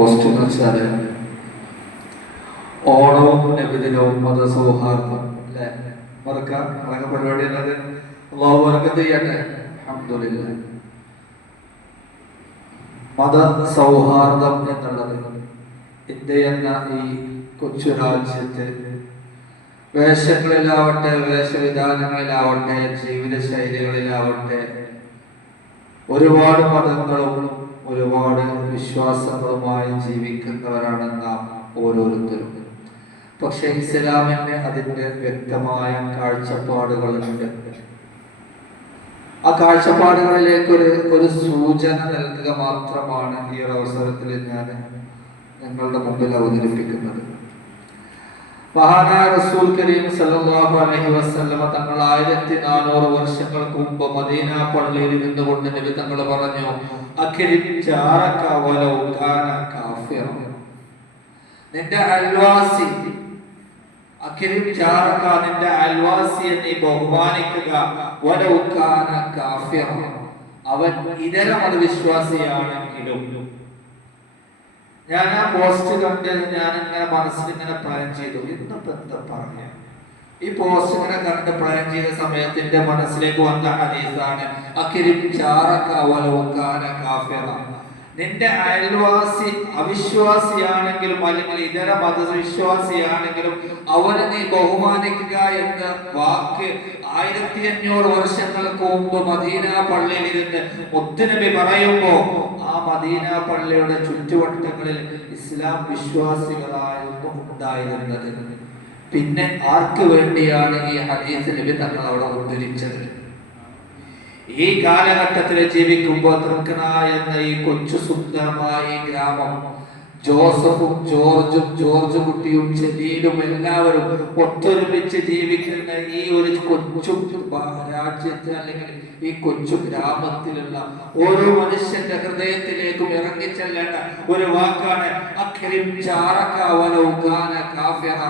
Post എന്ന് വെച്ചാൽ ഓണവും നബിദിനവും മതസൗഹാർദ്ദം അല്ലെ മറക്കാം അതൊക്കെ പരിപാടി ഉള്ളത് അല്ലാഹു ബറക്കത്ത് ചെയ്യട്ടെ. അൽഹംദുലില്ലാഹ്. മത സൗഹാർദ്ദം എന്നുള്ളത് ഇന്ത്യ എന്ന ഈ കൊച്ചു രാജ്യത്ത് വേഷങ്ങളിലാവട്ടെ, വേഷവിധാനങ്ങളിലാവട്ടെ, ജീവിത ശൈലികളിലാവട്ടെ ഒരുപാട് മതങ്ങളും ഒരുപാട് വിശ്വാസങ്ങളുമായി ജീവിക്കുന്നവരാണ് നാം ഓരോരുത്തരും. പക്ഷെ ഇസ്ലാമിന് അതിൻ്റെ വ്യക്തമായ കാഴ്ചപ്പാടുകളുണ്ട്. ആ കാഴ്ചപ്പാടുകളിലേക്ക് ഒരു സൂചന നൽകുക മാത്രമാണ് ഈ ഒരു അവസരത്തിൽ ഞാൻ നിങ്ങളുടെ മുമ്പിൽ അവതരിപ്പിക്കുന്നത്. മഹാനായ റസൂൽ കരീം സല്ലല്ലാഹു അലൈഹി വസല്ലമ തങ്ങൾ 1400 വർഷങ്ങൾക്ക് മുമ്പ് മദീന പള്ളിയിൽ നിന്നുകൊണ്ട് നബി തങ്ങൾ പറഞ്ഞു, അക്രിം ജാറക വലൗ കാന കാഫിറ. നിന്റെ അയൽവാസി, അക്രിം ജാറക, നിന്റെ അയൽവാസിയെ നീ ബഹുമാനിക്കുക, വലൗ കാന കാഫിറ, അവൻ ഇതര മതവിശ്വാസിയാണെങ്കിലും. ഞാൻ ആ പോസ്റ്റ് കണ്ട് ഞാൻ ഇങ്ങനെ മനസ്സിലിങ്ങനെ പ്ലാൻ ചെയ്തു, ഇന്നിപ്പോ എന്താ പറയാ. ഈ പോസ്റ്റ് ഇങ്ങനെ കണ്ട് പ്ലാൻ ചെയ്ത സമയത്തിന്റെ മനസ്സിലേക്ക് വന്ന ഹദീസാണ് അക്രിം ജാറക വലൗ കാന കാഫിറ. നിന്റെ അയൽവാസി അവിശ്വാസിയാണെങ്കിലും അല്ലെങ്കിൽ ഇതര മതവിശ്വാസിയാണെങ്കിലും അവനെ നീ ബഹുമാനിക്കുക എന്ന വാക്ക് 1500 വർഷങ്ങൾക്ക് മുമ്പ് മദീന പള്ളിയിൽ ഇരുന്ന് മുത്തുനബി പറയുമ്പോ ആ മദീന പള്ളിയുടെ ചുറ്റുവട്ടങ്ങളിൽ ഇസ്ലാം വിശ്വാസികളായിരുന്നു ഉണ്ടായിരുന്നത്. പിന്നെ ആർക്ക് വേണ്ടിയാണ് ഈ ഹദീസ് നബി തങ്ങൾ അവിടെ ഉദ്ധരിച്ചത്? ഈ കാലഘട്ടത്തിൽ ജീവിക്കുമ്പോൾ തൃക്കണ എന്ന ഈ കൊച്ചു സുന്ദരമായ ഈ ഗ്രാമം, ജോസഫും ജോർജ് കുട്ടിയും ജലീലും എല്ലാവരും ഒത്തൊരുമിച്ച് ജീവിക്കുന്ന ഈ ഒരു കൊച്ചു രാജ്യത്ത് അല്ലെങ്കിൽ ഈ കൊച്ചു ഗ്രാമത്തിലുള്ള ഓരോ മനുഷ്യന്റെ ഹൃദയത്തിലേക്കും ഇറങ്ങിച്ചെല്ലേണ്ട ഒരു വാക്കാണ് അക്രിം ജാറക വലൗ കാന കാഫിറ.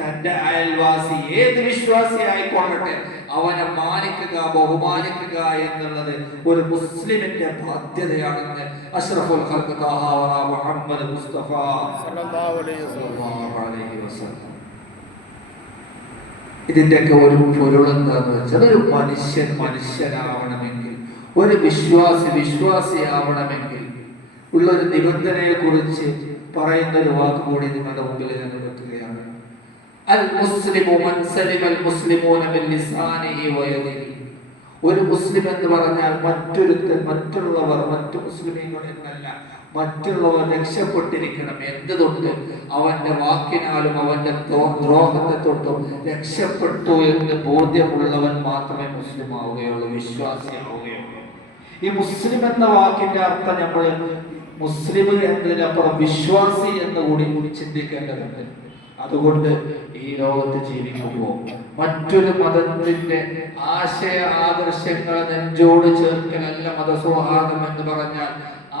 തന്റെ അയൽവാസി ഏത് വിശ്വാസി ആയിക്കൊള്ളട്ടെ അവനെ മാനിക്കുക, ബഹുമാനിക്കുക എന്നുള്ളത് ഒരു മുസ്ലിമിന്റെ ബാധ്യതയാണെന്ന് അഷ്റഫുൽ ഖൽഖ് ത്വാഹ മുഹമ്മദ് മുസ്തഫ സല്ലല്ലാഹു അലൈഹി വസല്ലം. ഇതിന്റെയൊക്കെ ഒരു പൊരുൾ എന്താന്ന് വെച്ചാൽ, ഒരു മനുഷ്യൻ മനുഷ്യനാവണമെങ്കിൽ, ഒരു വിശ്വാസിയാവണമെങ്കിൽ ഉള്ള ഒരു നിബന്ധനയെ കുറിച്ച് പറയുന്ന ഒരു വാക്ക് കൂടി നിങ്ങളുടെ മുമ്പിൽ ഞാൻ വെക്കുകയാണ്. അൽ മുസ്ലിമു മൻ സലിമ അൽ മുസ്ലിമൂന മിൻ ലിസാനിഹി വയദിഹി. ഒരു മുസ്ലിം എന്ന് പറഞ്ഞാൽ മറ്റുള്ളവർ മറ്റു മുസ്ലിമീങ്ങൾ എന്നല്ല, മറ്റുള്ളവർ രക്ഷപ്പെട്ടിരിക്കണം. എന്തുകൊണ്ട്? അവന്റെ വാക്കിനാലും അവന്റെ ദ്രോഹത്തെ തൊട്ടും രക്ഷപ്പെട്ടു എന്ന് ബോധ്യമുള്ളവൻ മാത്രമേ മുസ്ലിം ആവുകയുള്ളൂ, വിശ്വാസിയാവുകയുള്ളൂ. ഈ മുസ്ലിം എന്ന വാക്കിന്റെ അർത്ഥം നമ്മൾ മുസ്ലിം എന്നതിനപ്പുറം വിശ്വാസി എന്ന് കൂടി ചിന്തിക്കേണ്ടതുണ്ട്. അതുകൊണ്ട് ഈ ലോകത്ത് ജീവിക്കുമ്പോൾ മറ്റൊരു മതത്തിന്റെ ആശയ ആദർശങ്ങളെ നെഞ്ചോട് ചേർക്കലല്ല മതസൗഹാർദ്ദം എന്ന് പറഞ്ഞാൽ,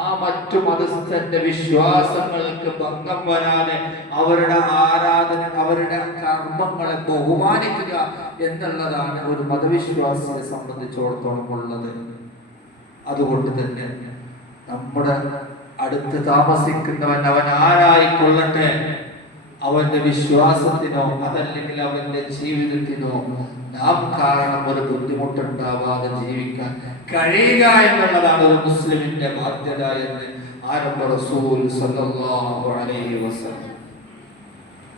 ആ മറ്റു മതസ്ഥന്റെ വിശ്വാസങ്ങൾക്ക് ഭംഗം വരാതെ അവരുടെ ആരാധന, അവരുടെ കർമ്മങ്ങളെ ബഹുമാനിക്കുക എന്നുള്ളതാണ് ഒരു മതവിശ്വാസിയെ സംബന്ധിച്ചിടത്തോളം ഉള്ളത്. അതുകൊണ്ട് തന്നെ നമ്മുടെ അടുത്ത് താമസിക്കുന്നവൻ അവൻ ആരായിക്കൊള്ളട്ടെ, അവന്റെ വിശ്വാസത്തിനോ അതല്ലെങ്കിൽ അവന്റെ ജീവിതത്തിനോ നാം കാരണം ഒരു ബുദ്ധിമുട്ടുണ്ടാവാതെ ജീവിക്കാൻ കഴിയുക എന്നുള്ളതാണ് ഒരു മുസ്ലിമിന്റെ ബാധ്യത എന്ന് ആരംഭ റസൂൽ സല്ലല്ലാഹു അലൈഹി വസല്ലം.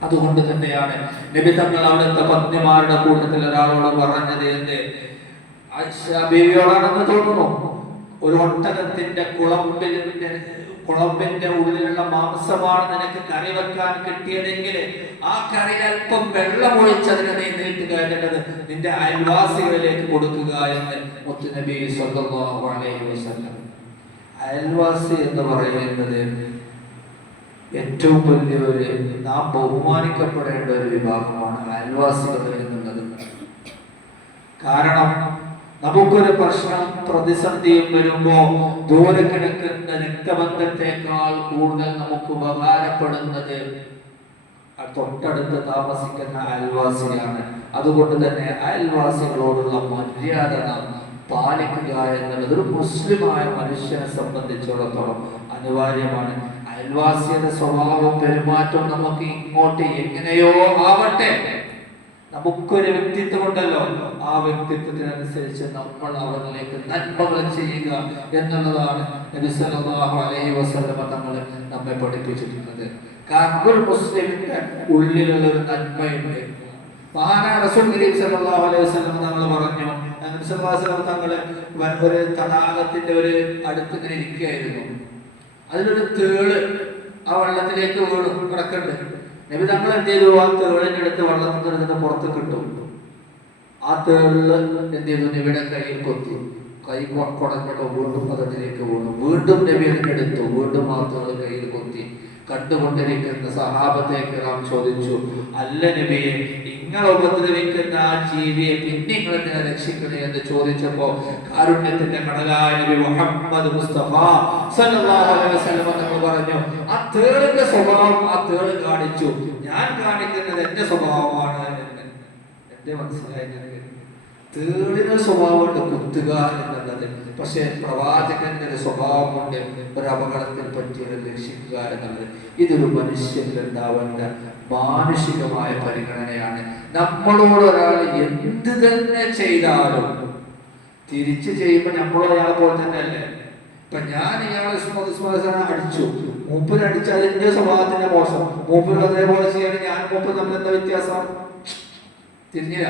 അതുകൊണ്ട് തന്നെയാണ് നബി തങ്ങൾ അവിടുത്തെ പത്നിമാരുടെ കൂട്ടത്തിൽ ഒരാളോട് പറഞ്ഞത്, എന്ത് ആയിഷ ബീവിയോടാണെന്ന് തോന്നുന്നു, ഒരു ഒട്ടകത്തിന്റെ കുളമ്പിന്റെ ഉള്ളിലുള്ള മാംസമാണ് നിനക്ക് കറി വെക്കാൻ കിട്ടിയതെങ്കിൽ ആ കറി അല്പം വെള്ളം ഒഴിച്ചതിനെ നീ നീട്ടുകേണ്ടത് നിന്റെ അയൽവാസികളിലേക്ക് കൊടുക്കുക എന്ന് മുത്തുനബി സല്ലല്ലാഹു അലൈഹി വസല്ലം. അയൽവാസി എന്ന് പറയുന്നത് ഏറ്റവും വലിയൊരു നാം ബഹുമാനിക്കപ്പെടേണ്ട ഒരു വിഭാഗമാണ് അയൽവാസികൾ എന്നുള്ളത്. കാരണം നമുക്കൊരു പ്രശ്നം പ്രതിസന്ധിയും വരുമ്പോ ദൂരെ കിടക്കുന്ന രക്തബന്ധത്തെക്കാൾ കൂടുതൽ നമുക്ക് ഉപകാരപ്പെടുന്നത് തൊട്ടടുത്ത് താമസിക്കുന്ന അയൽവാസിയാണ്. അതുകൊണ്ട് തന്നെ അയൽവാസികളോടുള്ള മര്യാദ നാം പാലിക്കുക എന്നുള്ളത് ഒരു മുസ്ലിമായ മനുഷ്യനെ സംബന്ധിച്ചിടത്തോളം അനിവാര്യമാണ്. അയൽവാസിയുടെ സ്വഭാവവും പെരുമാറ്റവും നമുക്ക് ഇങ്ങോട്ട് എങ്ങനെയോ ആവട്ടെ, നമുക്കൊരു വ്യക്തിത്വം ഉണ്ടല്ലോ, ആ വ്യക്തിത്വത്തിനനുസരിച്ച് നമ്മൾ അവരിലേക്ക് നന്മകൾ ചെയ്യുക എന്നുള്ളതാണ് നബി സല്ലല്ലാഹു അലൈഹി വസല്ലം തങ്ങൾ നമ്മെ പഠിപ്പിച്ചിട്ടുള്ളത്. കാരണം ഒരു മുസ്ലിമിന്റെ ഉള്ളിലുള്ള ഒരു നന്മയുണ്ട്. മഹാനായ റസൂൽ കരീം സല്ലല്ലാഹു അലൈഹി വസല്ലം തങ്ങൾ പറഞ്ഞു, നബി സല്ലല്ലാഹു അലൈഹി വസല്ലം തങ്ങൾ ഒരു തടാകത്തിന്റെ ഒരു അടുത്ത് ഇങ്ങനെ ഇരിക്കുകയായിരുന്നു. അതിലൊരു തേള് ആ വെള്ളത്തിലേക്ക് വീണു കിടക്കുന്നുണ്ട്. നബി തങ്ങൾ എന്ത് ചെയ്തു? ആ തേളിന്റെ അടുത്ത് വെള്ളത്തിൽ നിന്ന് പുറത്ത് കിട്ടും. ആ തേളില് എന്ത് ചെയ്തു? നബിയുടെ കയ്യിൽ കൊത്തി. കൈ കുടഞ്ഞിട്ട് വീണ്ടും അതിലേക്ക് വീണു. വീണ്ടും നബി അതിന്റെ എടുത്തു. വീണ്ടും ആ തേള് കയ്യിൽ കൊത്തി. കണ്ടുകൊണ്ടിരിക്കുന്ന സഹാബത്തെ കിറാം ചോദിച്ചു, അല്ല നബിയെ, നിങ്ങൾ ഉപദ്രവിക്കുന്ന ആ ജീവിയെ പിന്നെ നിങ്ങൾ എന്തിനെ രക്ഷിക്കണേ എന്ന് ചോദിച്ചപ്പോ കാരുണ്യത്തിന്റെ കടലായ നബി മുഹമ്മദ് മുസ്തഫ സല്ലല്ലാഹു അലൈഹി വസല്ലം തങ്ങൾ പറഞ്ഞു, ആ തേളിന്റെ സ്വഭാവം ആ തേള് കാണിച്ചു, ഞാൻ കാണിക്കുന്നത് എന്റെ സ്വഭാവമാണ് എന്ന്. എന്റെ മനസ്സിലായി, തേളിന് സ്വഭാവമുണ്ട് കുത്തുക എന്നുള്ളത്. പക്ഷെ പ്രവാചകന്റെ ഒരു സ്വഭാവമുണ്ട് ഒരു അപകടത്തിൽ പറ്റിയത് രക്ഷിക്കുക എന്നുള്ളത്. ഇതൊരു മനുഷ്യനിൽ ഉണ്ടാവേണ്ട മാനുഷികമായ പരിഗണനയാണ്. നമ്മളോട് ഒരാൾ എന്ത് തന്നെ ചെയ്താലും തിരിച്ചു ചെയ്യുമ്പോൾ നമ്മളോ അയാളെ പോലെ തന്നെ അല്ലേ. ഇപ്പൊ ഞാൻ ഇയാളെ അടിച്ചു, മൂപ്പര് അടിച്ചാൽ എന്റെ സ്വഭാവത്തിന്റെ മോശം, മൂപ്പര് അതേപോലെ ചെയ്യാൻ ഞാൻ മൂപ്പര് തമ്മിൽ എന്താ വ്യത്യാസം? തിരിഞ്ഞില്ല.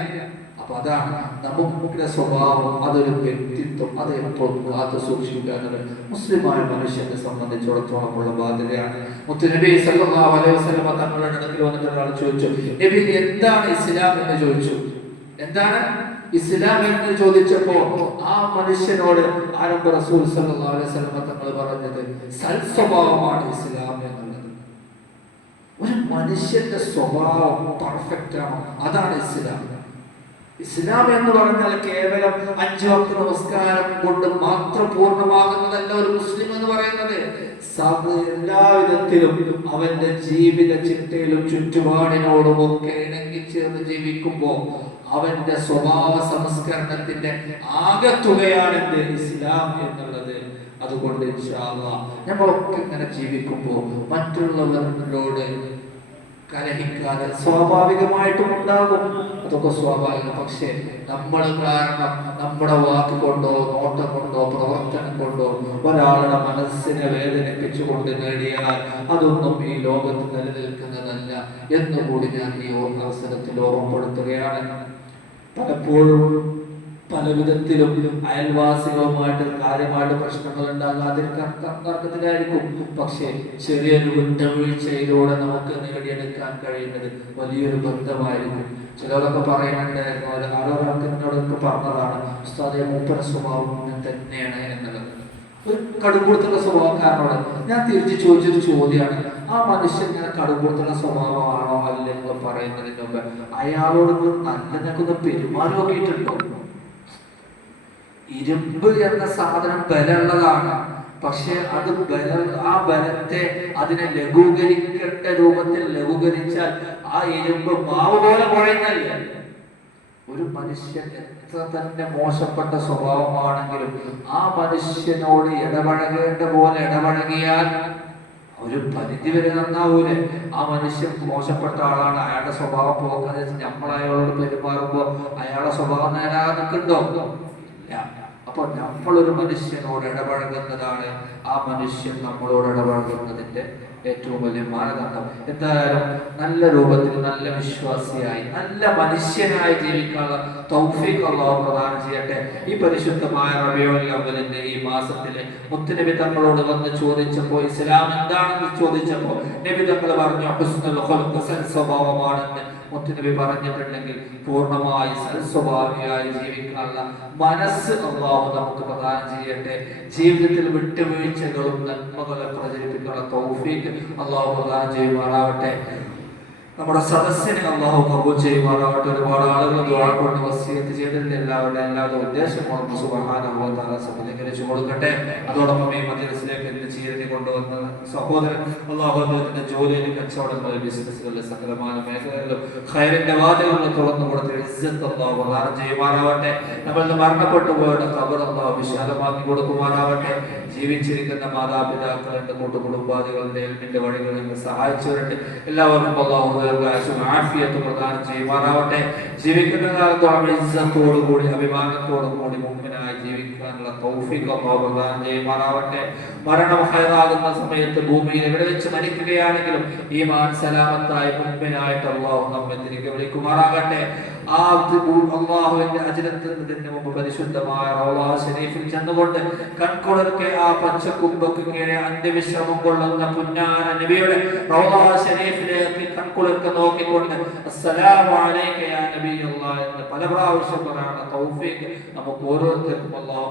അപ്പൊ അതാണ് നമ്മുടെ സ്വഭാവം, അതൊരു വ്യക്തിത്വം, അത് എപ്പോഴും കാത്തു സൂക്ഷിക്കുക എന്നത് മുസ്ലിമായ മനുഷ്യനെ സംബന്ധിച്ചിടത്തോളം ഉള്ള ബാധ്യതയാണ്. മുത്തുനബി സല്ലല്ലാഹു അലൈഹി വസല്ലം തങ്ങളുടെ അടുക്കൽ വന്നിട്ട് ഒരാൾ ചോദിച്ചു, നബി എന്താണ് ഇസ്ലാം എന്ന് ചോദിച്ചു. എന്താണ് ഇസ്ലാം എന്ന് ചോദിച്ചപ്പോ ആ മനുഷ്യനോട് ആരംഭ റസൂൽ സല്ലല്ലാഹു അലൈഹി വസല്ലം തങ്ങൾ പറഞ്ഞത് സൽസ്വഭാവമാണ് ഇസ്ലാം എന്നുള്ളത്. ഒരു മനുഷ്യന്റെ സ്വഭാവം പെർഫെക്റ്റ് ആണോ, അതാണ് ഇസ്ലാം. ഇസ്ലാം എന്ന് പറഞ്ഞാൽ കേവലം 5 വക്ത നമസ്കാരം കൊണ്ട് മാത്രം പൂർണ്ണമാകുന്നതല്ല ഒരു മുസ്ലിം എന്ന് പറയുന്നത്. എല്ലാവിധത്തിലും അവന്റെ ജീവിത ചിട്ടയിലും ചുറ്റുപാടിനോടും ഒക്കെ ഇണങ്ങിച്ചേർന്ന് ജീവിക്കുമ്പോൾ അവന്റെ സ്വഭാവ സംസ്കരണത്തിന്റെ ആകെത്തുകയാണ് എന്ത് ഇസ്ലാം എന്നുള്ളത്. അതുകൊണ്ട് ഇൻഷാ അല്ലാഹ് നമ്മളൊക്കെ ഇങ്ങനെ ജീവിക്കുമ്പോൾ മറ്റുള്ളവരോട് കലഹിക്കാതെ സ്വാഭാവികമായിട്ടും ഉണ്ടാകും, അതൊക്കെ സ്വാഭാവികം. പക്ഷെ നമ്മൾ കാരണം നമ്മുടെ വാക്ക് കൊണ്ടോ നോട്ടം കൊണ്ടോ പ്രവർത്തനം കൊണ്ടോ ഒരാളുടെ മനസ്സിനെ വേദനിപ്പിച്ചുകൊണ്ട് നേടിയാൽ അതൊന്നും ഈ ലോകത്ത് നിലനിൽക്കുന്നതല്ല എന്നുകൂടി ഞാൻ ഈ അവസരത്തിൽ ഓർമ്മപ്പെടുത്തുകയാണ്. പലപ്പോഴും പല വിധത്തിലും അയൽവാസികളുമായിട്ട് കാര്യമായിട്ട് പ്രശ്നങ്ങൾ ഉണ്ടാകാതിരിക്കാൻ തർക്കത്തിലായിരിക്കും. പക്ഷേ ചെറിയൊരു വിട്ടുവീഴ്ചയിലൂടെ നമുക്ക് നേടിയെടുക്കാൻ കഴിയുന്നത് വലിയൊരു ബന്ധമായിരിക്കും. ചിലരൊക്കെ പറയുന്നുണ്ടായിരുന്നു, ആരോടൊക്കെ എന്നോടൊക്കെ പറഞ്ഞതാണ്, ഉസ്താദേ മൂപ്പര സ്വഭാവം തന്നെയാണ് എന്നുള്ളത്. ഒരു കടുംപുറത്തുള്ള സ്വഭാവക്കാരനോട് ഞാൻ തിരിച്ചു ചോദിച്ചൊരു ചോദ്യമാണ്, ആ മനുഷ്യൻ ഇങ്ങനെ കടുംപുറത്തുള്ള സ്വഭാവമാണോ അല്ലെങ്കിൽ പറയുന്നതിന് മുമ്പ് അയാളോട് നല്ലതൊക്കെ പെരുമാറി നോക്കിയിട്ടുണ്ടോ? ഇരുമ്പ് എന്ന സാധനം ബലമുള്ളതാണ്. പക്ഷെ അത് ആ ബലത്തെ അതിനെ ലഘൂകരിക്കേണ്ട രൂപത്തിൽ ലഘൂകരിച്ചാൽ ആ ഇരുമ്പ് മാവ് പോലെ കുഴയുന്നല്ലേ. ഒരു മനുഷ്യൻ എത്ര തന്നെ മോശപ്പെട്ട സ്വഭാവമാണെങ്കിലും ആ മനുഷ്യനോട് ഇടപഴകേണ്ട പോലെ ഇടപഴകിയാൽ ഒരു പരിധി വരെ നന്നാവൂലേ. ആ മനുഷ്യൻ മോശപ്പെട്ട ആളാണ്, അയാളുടെ സ്വഭാവം പോകാതെ നമ്മൾ അയാളോട് പെരുമാറുമ്പോ അയാളുടെ സ്വഭാവം നേരാതെ നിൽക്കുന്നുണ്ടോ? ഇല്ല. അപ്പോൾ നമ്മളൊരു മനുഷ്യനോട് ഇടപഴകുന്നതാണ് ആ മനുഷ്യൻ നമ്മളോട് ഇടപഴകുന്നതിന്റെ ഏറ്റവും വലിയ മാനദണ്ഡം. എന്തായാലും നല്ല രൂപത്തിൽ നല്ല വിശ്വാസിയായി നല്ല മനുഷ്യനായി ജീവിക്കാനുള്ള തൗഫീഖ് അല്ലാഹു പ്രദാനം ചെയ്യട്ടെ. ഈ പരിശുദ്ധമായ റബീഉൽ അവ്വലിന്റെ ഈ മാസത്തില് മുത്തുനബി തങ്ങളോട് വന്ന് ചോദിച്ചപ്പോൾ ഇസ്ലാം എന്താണെന്ന് ചോദിച്ചപ്പോൾ നബി തങ്ങൾ പറഞ്ഞു ഹുസ്നുൽ ഖുൽഖ് സൽസ്വഭാവമാണെന്ന് മുത്തുനബി പറഞ്ഞിട്ടുണ്ടെങ്കിൽ പൂർണ്ണമായി സൽസ്വഭാവിയായി ജീവിക്കാനുള്ള മനസ്സ് അല്ലാഹു നമുക്ക് പ്രദാനം ചെയ്യട്ടെ. ജീവിതത്തിൽ വിട്ടുവീഴ്ചകളും നന്മകളെ പ്രചരിപ്പിക്കാനുള്ള തൗഫീഖ് അല്ലാഹു പ്രദാനം ചെയ്യുമാറാവട്ടെ. നമ്മുടെ സദസ്സിനെ അല്ലാഹു കബൂൽ ചെയ്യുമാറാവട്ടെ. ഒരുപാട് ആളുകൾ ദുആ കൊണ്ട് വസിയത്ത് ചെയ്തിട്ടുണ്ട്. എല്ലാവരുടെ ഉദ്ദേശങ്ങളും സുബ്ഹാനഹു വ തആല സഫലീകരിച്ചു കൊടുക്കട്ടെ. അതോടൊപ്പം ഈ മജ്‌ലിസിലേക്ക് എന്നെ ചേർന്ന് കൊണ്ടുവന്ന സഹോദരൻ അല്ലാഹു അദ്ദേഹത്തിന്റെ ജോലിയിൽ, കച്ചവടങ്ങളിൽ, ബിസിനസ്സുകളിൽ, സകലമായ മേഖലകളിലും ഖൈറിന്റെ വാതിലുകൾ തുറന്നു കൊടുത്ത് ഇസ്സത്ത് അല്ലാഹു പ്രദാനം ചെയ്യുമാറാവട്ടെ. നമ്മളുടെ മരണപ്പെട്ടു പോയവരുടെ ഖബർ അല്ലാഹു വിശാലമാക്കി കൊടുക്കുമാറാവട്ടെ. ജീവിച്ചിരിക്കുന്ന മാതാപിതാക്കളുടെ കൂട്ടുകുടുംബാദികളുടെ എൽമിന്റെ വഴികളിൽ സഹായിച്ചവരുണ്ട്. എല്ലാവർക്കും അല്ലാഹു ദീർഘായുസ്സും ആഫിയത്തും പ്രദാനം ചെയ്യുമാറാവട്ടെ. ജീവിക്കുന്ന കാലത്തോളം ഇസ്സത്തോടുകൂടി അഭിമാനത്തോടുകൂടി മുഅ്മിനായി ജീവിക്കാനുള്ള തൗഫീഖ് അല്ലാഹു പ്രദാനം ചെയ്യുമാറാവട്ടെ. മരണം ഹൈറാകുന്ന സമയത്ത് ഭൂമിയിൽ എവിടെ വെച്ച് മരിക്കുകയാണെങ്കിലും ഈമാൻ സലാമത്തായി മുഅ്മിനായിട്ട് അല്ലാഹു നമ്മെ തിരികെ വിളിക്കുമാറാകട്ടെ. ആ അല്ലാഹുവിന്റെ അജ്രത്തിന് മുമ്പ് പരിശുദ്ധമായ റൗള ശരീഫിൽ ചെന്നുകൊണ്ട് കൺകുളിർക്കെ ആ പച്ചക്കുമ്പക്ക് കീഴെ അന്ത്യവിശ്രമം കൊള്ളുന്ന പുന്നാര നബിയുടെ റൗള ശരീഫിലേക്ക് കൺകുളിർക്കെ നോക്കിക്കൊണ്ട് അസ്സലാമു അലൈക യാ നബിയല്ലാഹ് എന്ന് പല പ്രാവശ്യം പറയാനുള്ള തൗഫീഖ് നമുക്ക് ഓരോരുത്തർക്കും അല്ലാഹു